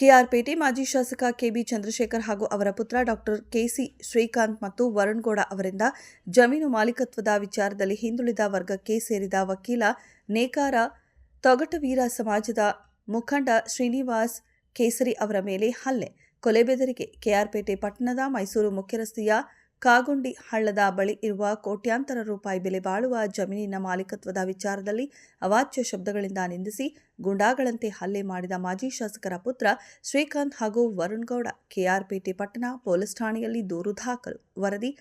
ಕೆಆರ್ಪೇಟೆ ಮಾಜಿ ಶಾಸಕ ಕೆಬಿ ಚಂದ್ರಶೇಖರ್ ಹಾಗೂ ಅವರ ಪುತ್ರ ಡಾಕ್ಟರ್ ಕೆಸಿ ಶ್ರೀಕಾಂತ್ ಮತ್ತು ವರುಣ್ ಗೌಡ ಅವರಿಂದ ಜಮೀನು ಮಾಲೀಕತ್ವದ ವಿಚಾರದಲ್ಲಿ ಹಿಂದುಳಿದ ವರ್ಗಕ್ಕೆ ಸೇರಿದ ವಕೀಲ ನೇಕಾರ ತೊಗಟವೀರ ಸಮಾಜದ ಮುಖಂಡ ಶ್ರೀನಿವಾಸ್ ಕೇಸರಿ ಅವರ ಮೇಲೆ ಹಲ್ಲೆ, ಕೊಲೆ ಬೆದರಿಕೆ. ಕೆಆರ್ಪೇಟೆ ಪಟ್ಟಣದ ಮೈಸೂರು ಮುಖ್ಯರಸ್ತೆಯ ಕಾಗುಂಡಿ ಹಳ್ಳದ ಬಳಿ ಇರುವ ಕೋಟ್ಯಾಂತರ ರೂಪಾಯಿ ಬೆಲೆ ಬಾಳುವ ಜಮೀನಿನ ಮಾಲೀಕತ್ವದ ವಿಚಾರದಲ್ಲಿ ಅವಾಚ್ಯ ಶಬ್ದಗಳಿಂದ ನಿಂದಿಸಿ ಗುಂಡಾಗಳಂತೆ ಹಲ್ಲೆ ಮಾಡಿದ ಮಾಜಿ ಶಾಸಕರ ಪುತ್ರ ಶ್ರೀಕಾಂತ್ ಹಾಗೂ ವರುಣ್ ಗೌಡ. ಕೆಆರ್ಪೇಟೆ ಪಟ್ಟಣ ಪೊಲೀಸ್ ಠಾಣೆಯಲ್ಲಿ ದೂರು ದಾಖಲು. ವರದಿ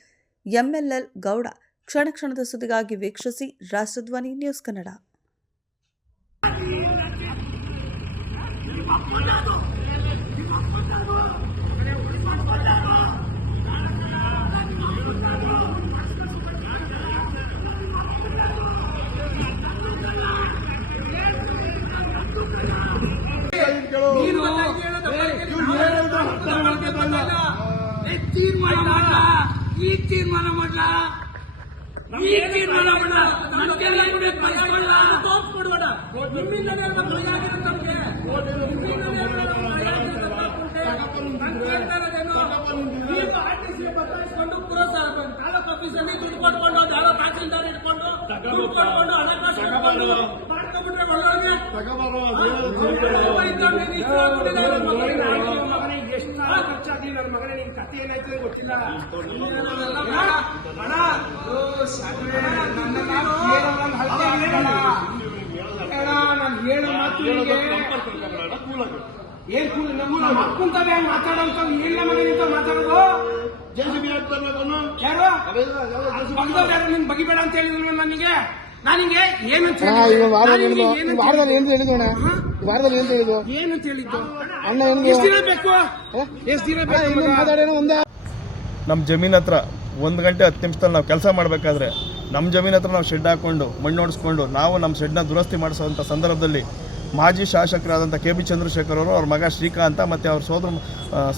ಎಂಎಲ್ಎಲ್ ಗೌಡ. ಕ್ಷಣ ಕ್ಷಣದ ಸುದ್ದಿಗಾಗಿ ವೀಕ್ಷಿಸಿ ರಾಷ್ಟ್ರಧ್ವನಿ ನ್ಯೂಸ್ ಕನ್ನಡ. ಗೊತ್ತಿಲ್ಲ ಏನ್ ಕೂಲ್ ನಮ್ಮ ಮಕ್ಕಂತಾವೆ ಮಾತಾಡೋಂತ ಏನ ಮನೆಯಿಂದ ಮಾತಾಡೋದು ಜೆಸಿಬಿ ಯಾರು ನಿನ್ ಬಗಿಬೇಡ ಅಂತ ಹೇಳಿದ್ರು ನನಗೆ. ನಾನಿಗೆ ಏನಂತ ಹೇಳಿದ್ದು ಅಣ್ಣ ಎಷ್ಟು ದಿನ ಬೇಕು, ಎಷ್ಟು ದಿನ ಬೇಕು? ನಮ್ಮ ಜಮೀನ್ ಹತ್ರ 1 ಗಂಟೆ 10 ನಿಮಿಷದಲ್ಲಿ ನಾವು ಕೆಲಸ ಮಾಡಬೇಕಾದ್ರೆ ನಮ್ಮ ಜಮೀನ್ ಹತ್ರ ನಾವು ಶೆಡ್ ಹಾಕ್ಕೊಂಡು ಮಣ್ಣು ಹೊಡಿಸ್ಕೊಂಡು ನಾವು ನಮ್ಮ ಶೆಡ್ನ ದುರಸ್ತಿ ಮಾಡಿಸೋಂಥ ಸಂದರ್ಭದಲ್ಲಿ ಮಾಜಿ ಶಾಸಕರಾದಂಥ ಕೆಬಿ ಚಂದ್ರಶೇಖರ್ ಅವರು, ಅವ್ರ ಮಗ ಶ್ರೀಕಾಂತ ಮತ್ತು ಅವ್ರ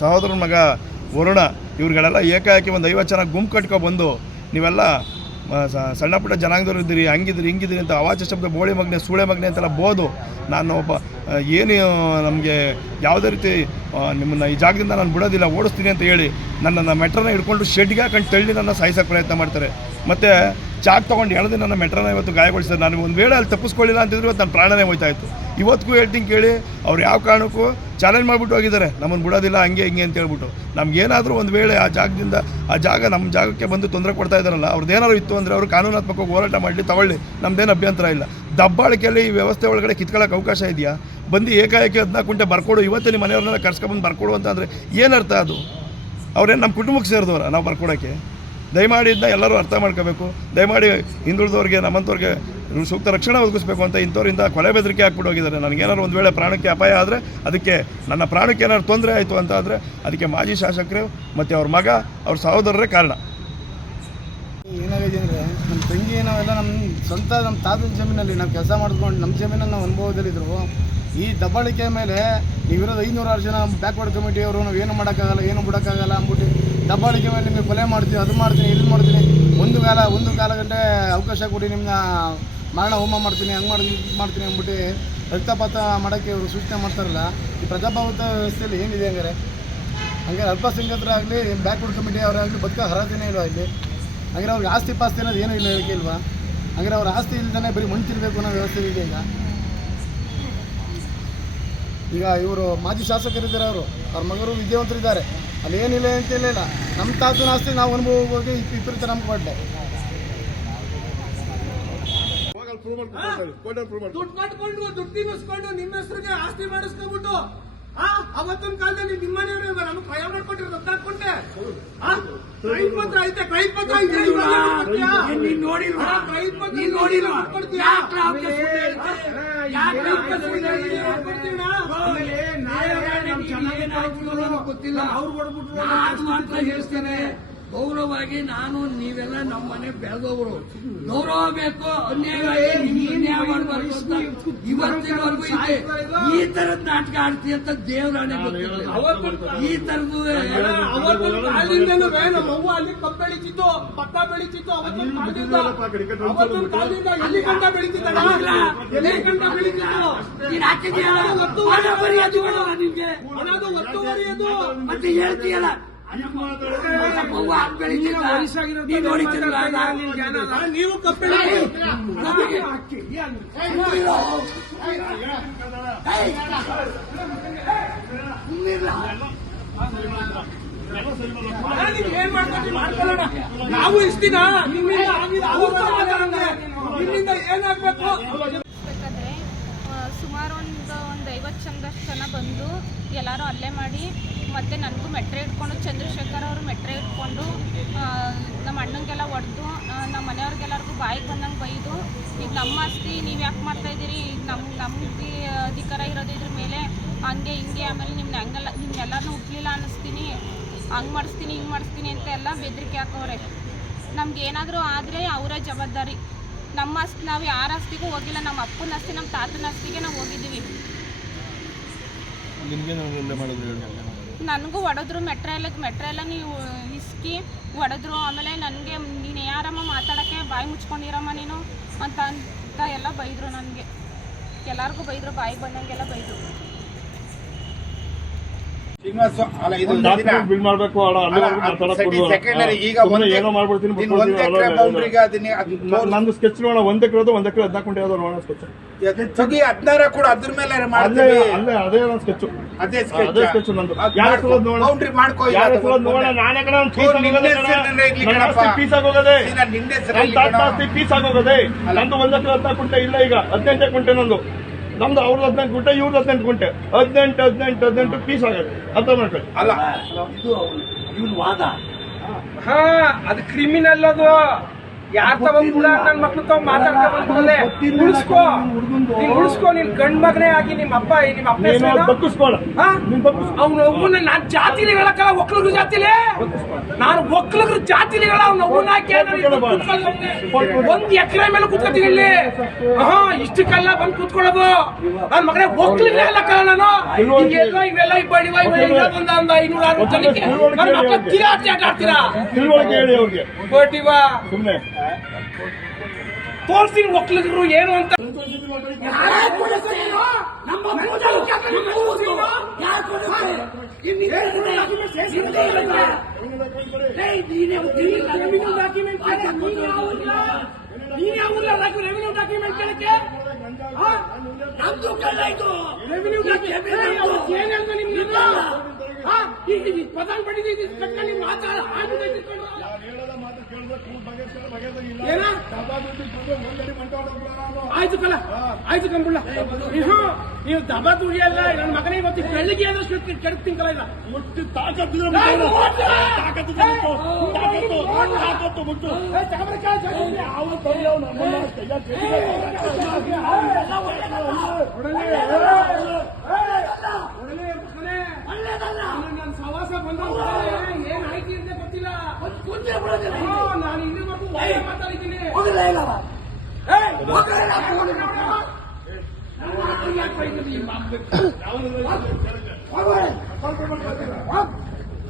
ಸಹೋದರನ ಮಗ ವರುಣ ಇವ್ರುಗಳೆಲ್ಲ ಏಕಾಏಕಿ ಒಂದು 50 ಜನ ಗುಂಪು ಕಟ್ಕೊಬಂದು ನೀವೆಲ್ಲ ಸಣ್ಣ ಪುಟ್ಟ ಜನಾಂಗದವ್ರು ಇದ್ದೀರಿ, ಹಂಗಿದ್ರಿ ಹಿಂಗಿದ್ರಿ ಅಂತ ಅವಾಚ್ಯ ಶಬ್ದ, ಬೋಳಿ ಮಗನೆ ಸೂಳೆ ಮಗನೆ ಅಂತೆಲ್ಲ ಬೋದು. ನಾನು ಒಬ್ಬ ಏನು ನಮಗೆ ಯಾವುದೇ ರೀತಿ ನಿಮ್ಮನ್ನು ಈ ಜಾಗದಿಂದ ನಾನು ಬಿಡೋದಿಲ್ಲ, ಓಡಿಸ್ತೀನಿ ಅಂತ ಹೇಳಿ ನನ್ನನ್ನು ಮೆಟ್ರನ್ನ ಹಿಡ್ಕೊಂಡು ಶೆಡ್ಗೆ ಹಾಕೊಂಡು ತಳ್ಳಿ ನನ್ನ ಸಾಯಿಸೋಕ್ಕೆ ಪ್ರಯತ್ನ ಮಾಡ್ತಾರೆ. ಮತ್ತು ಚಾಕ್ ತೊಗೊಂಡು ಎಳೆದು ನನ್ನ ಮೆಟ್ರನ್ನ ಇವತ್ತು ಗಾಯಗೊಳಿಸ್ತಾರೆ. ನಾನು ಒಂದು ವೇಳೆ ಅಲ್ಲಿ ತಪ್ಪಿಸ್ಕೊಳ್ಳಿಲ್ಲ ಅಂತಿದ್ರು ಇವತ್ತು ನನ್ನ ಪ್ರಾಣನೇ ಹೋಯ್ತಾಯಿತ್ತು. ಇವತ್ತಿಗೂ ಹೇಳ್ತೀನಿ ಕೇಳಿ, ಅವ್ರು ಯಾವ ಕಾರಣಕ್ಕೂ ಚಾಲೆಂಜ್ ಮಾಡಿಬಿಟ್ಟು ಹೋಗಿದ್ದಾರೆ, ನಮ್ಮನ್ನು ಬಿಡೋದಿಲ್ಲ ಹಂಗೆ ಹಿಂಗೆ ಅಂತ ಹೇಳ್ಬಿಟ್ಟು. ನಮಗೇನಾದರೂ ಒಂದು ವೇಳೆ ಆ ಜಾಗದಿಂದ ಆ ಜಾಗ ನಮ್ಮ ಜಾಗಕ್ಕೆ ಬಂದು ತೊಂದರೆ ಕೊಡ್ತಾ ಇದ್ದಾರಲ್ಲ, ಅವ್ರದ್ದೇನಾದ್ರು ಇತ್ತು ಅಂದರೆ ಅವರು ಕಾನೂನಾತ್ಮಕವಾಗಿ ಹೋರಾಟ ಮಾಡಲಿ, ತಗೊಳ್ಳಿ, ನಮ್ಮದೇನು ಅಭ್ಯಂತರ ಇಲ್ಲ. ದಬ್ಬಾಳಿಕೆಯಲ್ಲಿ ಈ ವ್ಯವಸ್ಥೆ ಒಳಗಡೆ ಕಿತ್ಕೊಳ್ಳೋಕೆ ಅವಕಾಶ ಇದೆಯಾ? ಬಂದು ಏಕಾಏಕಿ 14 ಗುಂಟೆ ಬರ್ಕೊಡು, ಇವತ್ತು ನಿಮ್ಮ ಮನೆಯವ್ರನ್ನೆಲ್ಲ ಕರ್ಸ್ಕೊಂಬಂದು ಬರ್ಕೊಡು ಅಂತ ಅಂದರೆ ಏನರ್ಥ ಅದು? ಅವ್ರೇನು ನಮ್ಮ ಕುಟುಂಬಕ್ಕೆ ಸೇರಿದವ್ರ ನಾವು ಬರ್ಕೊಡೋಕ್ಕೆ? ದಯಮಾಡಿ ಇದನ್ನ ಎಲ್ಲರೂ ಅರ್ಥ ಮಾಡ್ಕೋಬೇಕು. ದಯಮಾಡಿ ಹಿಂದುಳಿದವ್ರಿಗೆ, ನಮ್ಮಂಥವ್ರಿಗೆ ಸೂಕ್ತ ರಕ್ಷಣೆ ಒದಗಿಸ್ಬೇಕು ಅಂತ ಇಂಥವ್ರಿಂದ ಕೊಲೆ ಬೆದರಿಕೆ ಹಾಕ್ಬಿಟ್ಟು ಹೋಗಿದ್ದಾರೆ. ನನಗೇನಾದ್ರು ಒಂದು ವೇಳೆ ಪ್ರಾಣಕ್ಕೆ ಅಪಾಯ ಆದರೆ, ಅದಕ್ಕೆ ನನ್ನ ಪ್ರಾಣಕ್ಕೆ ಏನಾದ್ರು ತೊಂದರೆ ಆಯಿತು ಅಂತ ಆದರೆ ಅದಕ್ಕೆ ಮಾಜಿ ಶಾಸಕರು ಮತ್ತು ಅವ್ರ ಮಗ, ಅವ್ರ ಸಹೋದರರೇ ಕಾರಣ. ಏನಾಗಿದೆ ಅಂದರೆ ನಮ್ಮ ತಂಗಿ ನಾವೆಲ್ಲ ನಮ್ಮ ಸ್ವಂತ ನಮ್ಮ ತಾತನ ಜಮೀನಲ್ಲಿ ನಾವು ಕೆಲಸ ಮಾಡಿಕೊಂಡು ನಮ್ಮ ಜಮೀನನ್ನು ನಾವು ಅನುಭವದಲ್ಲಿದ್ದರು. ಈ ದಬ್ಬಾಳಿಕೆ ಮೇಲೆ ನೀವಿರೋದು 506 ಜನ ಬ್ಯಾಕ್ವರ್ಡ್ ಕಮಿಟಿಯವರು, ನಾವು ಏನು ಮಾಡೋಕ್ಕಾಗಲ್ಲ, ಏನು ಬಿಡೋಕ್ಕಾಗಲ್ಲ ಅಂದ್ಬಿಟ್ಟು ದಬ್ಬಾಳಿಕೆ ಮೇಲೆ ನಿಮಗೆ ಕೊಲೆ ಮಾಡ್ತೀನಿ, ಅದು ಮಾಡ್ತೀನಿ, ಇಲ್ಲಿ ಮಾಡ್ತೀನಿ, ಒಂದು ಕಾಲ ಗಂಟೆ ಅವಕಾಶ ಕೊಡಿ, ನಿಮ್ಮನ್ನ ಮರಣ ಹೋಮ ಮಾಡ್ತೀನಿ, ಹಂಗೆ ಮಾಡ್ತೀನಿ ಅಂದ್ಬಿಟ್ಟು ರಕ್ತಪಾತ ಮಾಡೋಕ್ಕೆ ಇವರು ಸೂಚನೆ ಮಾಡ್ತಾರಲ್ಲ. ಈ ಪ್ರಜಾಪ್ರಭುತ್ವ ವ್ಯವಸ್ಥೆಯಲ್ಲಿ ಏನಿದೆ ಹಂಗಾರೆ ಅಲ್ಪಸಂಖ್ಯಾತರಾಗಲಿ ಬ್ಯಾಕ್ವರ್ಡ್ ಕಮಿಟಿ ಅವರಾಗಲಿ ಬದುಕೋ ಅರ್ಹತೆಯೇ ಇಲ್ವಾ ಇಲ್ಲಿ? ಹಂಗಾರೆ ಅವ್ರಿಗೆ ಆಸ್ತಿ ಪಾಸ್ತಿ ಅನ್ನೋದು ಏನೂ ಇಲ್ಲ, ಹೇಳಿಕೆ ಇಲ್ವಾ? ಹಂಗಾರೆ ಅವ್ರ ಆಸ್ತಿ ಇಲ್ದೇ ಬರೀ ಮಣ್ಣು ತಿನ್ನಬೇಕು ಅನ್ನೋ ವ್ಯವಸ್ಥೆ ಇದೆ ಈಗ ಇವರು ಮಾಜಿ ಶಾಸಕರಿದ್ದಾರೆ, ಅವ್ರ ಮಗರು ವಿದ್ಯಾವಂತರಿದ್ದಾರೆ, ಅಲ್ಲಿ ಏನಿಲ್ಲ ಅಂತ ಇಲ್ಲ. ನಮ್ಮ ತಾತನ ಆಸ್ತಿ ನಾವು ಅನುಭವ ಹೋಗಿ ವಿಪರೀತ ನಮ್ಗೆ ಕೊಟ್ಟೆ. ದುಡ್ಡು ಕಟ್ಕೊಂಡು ದುಡ್ಡು ತಿನ್ನಿಸ್ಕೊಂಡು ನಿಮ್ಮ ಹೆಸರಿಗೆ ಆಸ್ತಿ ಮಾಡಿಸ್ಕೊಂಡ್ಬಿಟ್ಟು ಅವತ್ತಿನ ಕಾಲದಲ್ಲಿ ನಿಮ್ಮ ಮನೆಯವರು ನಮ್ಗೆ ಭಯ ಮಾಡ್ಕೊಂಡಿರೋದು ಗೊತ್ತಾಗ್ಕೊಂಡೆ. ಕ್ರೈಮ್ ಪತ್ರ ಐತೆ, ಕ್ರೈಮ್ ಪತ್ರ ಐತೆ, ಗೊತ್ತಿಲ್ಲ. ಅವ್ರು ಹೇಳ್ತೇನೆ, ಗೌರವವಾಗಿ ನಾನು ನೀವೆಲ್ಲ ನಮ್ಮ ಮನೆ ಬೆಳೆದವರು ಗೌರವ ಬೇಕು. ಅನ್ಯಾಯವಾಗಿ ನಿಮ್ಗೆ ಅನ್ಯಾಯ ಮಾಡಬಾರ್ದು ಅಂತ ಇವತ್ತಿನವರೆಗೂ ಇದೆ. ಈ ತರದ ನಾಟಕ ಆಡ್ತೀವಿ ಅಂತ ದೇವರಾಣೆ ಗೊತ್ತಿಲ್ಲ. ಈ ತರದ್ದು ಅವತ್ತಿನ ಕಾಲದಿಂದನೂ ನಮ್ಮ ಅವ್ವ ಅಲ್ಲಿ ಕಬ್ಬು ಬೆಳೀತಿತ್ತು, ಭತ್ತ ಬೆಳೀತಿತ್ತು. ಅವತ್ತಿನ ಕಾಲದಿಂದ ಎಲ್ಲಿ ಗಂಟ ಬೆಳೀತಿದ್ದಲ್ಲ, ಎಲ್ಲಿ ಗಂಟ ಬೆಳೀತಿತ್ತು. ನೀನ್ ಹಾಕಿದ್ಯಲ್ಲ ಒತ್ತುವರಿ ಅದು ನಿಮ್ಗೆ ಅದು ಒತ್ತುವರಿ ಅದು. ಮತ್ತೆ ಹೇಳ್ತೀಯಲ್ಲ ಅವ್ವ ಹಂಗ್ ಬೆಳೀತಿದ್ದ. ನೀನ್ ನೋಡಿದ್ದೀರಲ್ಲ ನೀವು ಕಬ್ಬು ಏನ್ ಮಾಡ್ಕೊಂಡು ಮಾಡ್ಕೊಳ್ಳೋಣ. ನಾವು ಇಷ್ಟ ದಿನ ನಿಮ್ಮಿಂದ ಆಗಿದ ನಿಮ್ಮಿಂದ ಏನಾಗ್ಬೇಕು. ಬೇಕಾದ್ರೆ ಸುಮಾರು ಒಂದು 50 ಜನ ಬಂದು ಎಲ್ಲರೂ ಅಲ್ಲೇ ಮಾಡಿ ಮತ್ತು ನನಗೂ ಮೆಟ್ರೆ ಇಟ್ಕೊಂಡು ಚಂದ್ರಶೇಖರ್ ಅವರು ಮೆಟ್ರೆ ಇಟ್ಕೊಂಡು ನಮ್ಮ ಅಣ್ಣಂಗೆಲ್ಲ ಹೊಡೆದು ನಮ್ಮ ಮನೆಯವ್ರಿಗೆಲ್ಲರಿಗೂ ಬಾಯಿಗೆ ಬಂದಂಗೆ ಬೈದು, ಈಗ ನಮ್ಮ ಆಸ್ತಿ ನೀವು ಯಾಕೆ ಮಾಡ್ತಾಯಿದ್ದೀರಿ, ಈಗ ನಮಗೆ ಅಧಿಕಾರ ಇರೋದು ಇದ್ರ ಮೇಲೆ, ಹಂಗೆ ಹಿಂಗೆ, ಆಮೇಲೆ ನಿಮ್ನೆಲ್ಲನೂ ಹುಟ್ಟಲಿಲ್ಲ ಅನ್ನಿಸ್ತೀನಿ, ಹಂಗೆ ಮಾಡಿಸ್ತೀನಿ ಹಿಂಗೆ ಮಾಡಿಸ್ತೀನಿ ಅಂತ ಎಲ್ಲ ಬೆದರಿಕೆ ಹಾಕೋರೆ. ನಮ್ಗೆ ಏನಾದರೂ ಆದರೆ ಅವರೇ ಜವಾಬ್ದಾರಿ. ನಮ್ಮ ಆಸ್ತಿ ನಾವು ಯಾರ ಆಸ್ತಿಗೂ ಹೋಗಿಲ್ಲ. ನಮ್ಮ ಅಪ್ಪನ ಆಸ್ತಿ ನಮ್ಮ ತಾತನ ಆಸ್ತಿಗೆ ನಾವು ಹೋಗಿದ್ದೀವಿ. ನನಗೂ ಹೊಡೆದ್ರು, ಮೆಟ್ರೆ ಎಲ್ಲ ನೀವು ಇಸ್ಕಿ ಹೊಡೆದ್ರು. ಆಮೇಲೆ ನನಗೆ ನೀನು ಯಾರಮ್ಮ ಮಾತಾಡೋಕ್ಕೆ, ಬಾಯಿ ಮುಚ್ಕೊಂಡಿರಮ್ಮ ನೀನು ಅಂತ ಎಲ್ಲ ಬೈದರು. ನನಗೆ ಎಲ್ಲರಿಗೂ ಬೈದರು, ಬಾಯಿಗೆ ಬಂದಂಗೆಲ್ಲ ಬೈದರು. ನಂದು ಸ್ಕೆಚ್ ನೋಡ 1 ಎಕರೆ 14 ಗುಂಟೆ ಯಾವ್ದು ನೋಡೋಣ ಸ್ಕೆಚ್ 16 ಕೂಡ ಅದ್ರ ಮೇಲೆ ಅದೇ ಸ್ಕೆಚ್ ನಂದು ಪೀಸ್ ಆಗೋಗದೆ. ಪೀಸ್ ಆಗೋಗದೆ. ನಂದು 1 ಎಕರೆ 14 ಗುಂಟೆ ಇಲ್ಲ, ಈಗ 18 ಗುಂಟೆ ನಂದು. ನಮ್ದು ಅವ್ರದ್ದು 18 ಗುಂಟೆ, ಇವ್ರದ್ದು 18 ಗುಂಟೆ. 18 ಪೀಸ್ ಆಗುತ್ತೆ. ಅರ್ಥ ಮಾಡ್ಕೊಳ್ಳಿ. ಅಲ್ಲ ಇವ್ನ ವಾದ ಅದು ಕ್ರಿಮಿನಲ್. ಅದು ಯಾರ ತಗೊಂಡ್ ನನ್ನ ಮಕ್ಳು ತಗೊಂಡ್ ಮಾತಾಡ್ಕೊಂಡ್ರೆ ಉಳಿಸ್ಕೋ, ನೀನ್ ಉಳಿಸ್ಕೋ. ನೀನ್ ಗಂಡ್ ಮಗನೇ ಆಗಿ ನಿಮ್ಮ ಅಪ್ಪ ಬಗ್ಗಿಸ್ಕೋಣ. ಅವ್ನ ನಾನ್ ಜಾತಿಲಿ ಹೇಳಕ್ಕಲ್ಲ, ಒಕ್ಕಲಿಗರು ಜಾತಿಲೇ. ನಾನು ಒಕ್ಕಲಿಗರು ಜಾತಿಲಿ ಹೇಳ ಅವ್ನ ಹಾಕಿ 1 ಎಕರೆ ಮೇಲೆ ಕೂತ್ಕೊತೀನಿ ಇಲ್ಲಿ. ಇಷ್ಟಕ್ಕೆಲ್ಲ ಬಂದು ಕೂತ್ಕೊಳ್ಳೋದು ನನ್ ಮಗನೇ ಒಕ್ಕಲಿಗರೇ ಹೇಳಕ್ಕಲ್ಲ. ನಾನು ಇವೆಲ್ಲ ಬಡಿವ ಬಂದ 500-600 ಜನಕ್ಕೆ ನನ್ನ ಮಕ್ಳ ತಿರಾಟಿ ಆಟ ಆಡ್ತೀರಾ? ತಿಳುವಳಿಕೆ ಹೇಳಿ ಅವ್ರಿಗೆ. ಬಡಿವಾ ಸುಮ್ಮನೆ ತೋರ್ಸ್ತೀನಿ ಒಕ್ಕಲಿಗರು ಏನು ಅಂತ. ರೆವಿನ್ಯೂ ಡಾಕ್ಯುಮೆಂಟ್ ಕೇಳಕ್ಕೆ ಪದಾನ್ ಪಡಿದೀವಿ ಮಾತಾಡ ಆಯ್ತು ಕಲ ಆಯ್ತು ಕಂಬುಳ್ಳ. ನೀವು ದಬಾ ದುಡಿಯಲ್ಲ ನನ್ನ ಮಗನೇ. ಇವತ್ತು ಬೆಳಿಗ್ಗೆ ಆದಷ್ಟು ಕೆಡ್ತೀನಿ ಕಲ. ಇಲ್ಲ ಒಟ್ಟು ತಾಕತ್ತು ನನ್ನ ಸವಾಸ ಬಂದ ಏನ್ ಆಯ್ತು ಅಂತ ಗೊತ್ತಿಲ್ಲ. ನಾನು ಇಲ್ಲಿ ಮಾತಾಡಿದ್ದೀನಿ. ಯಾವಾಗ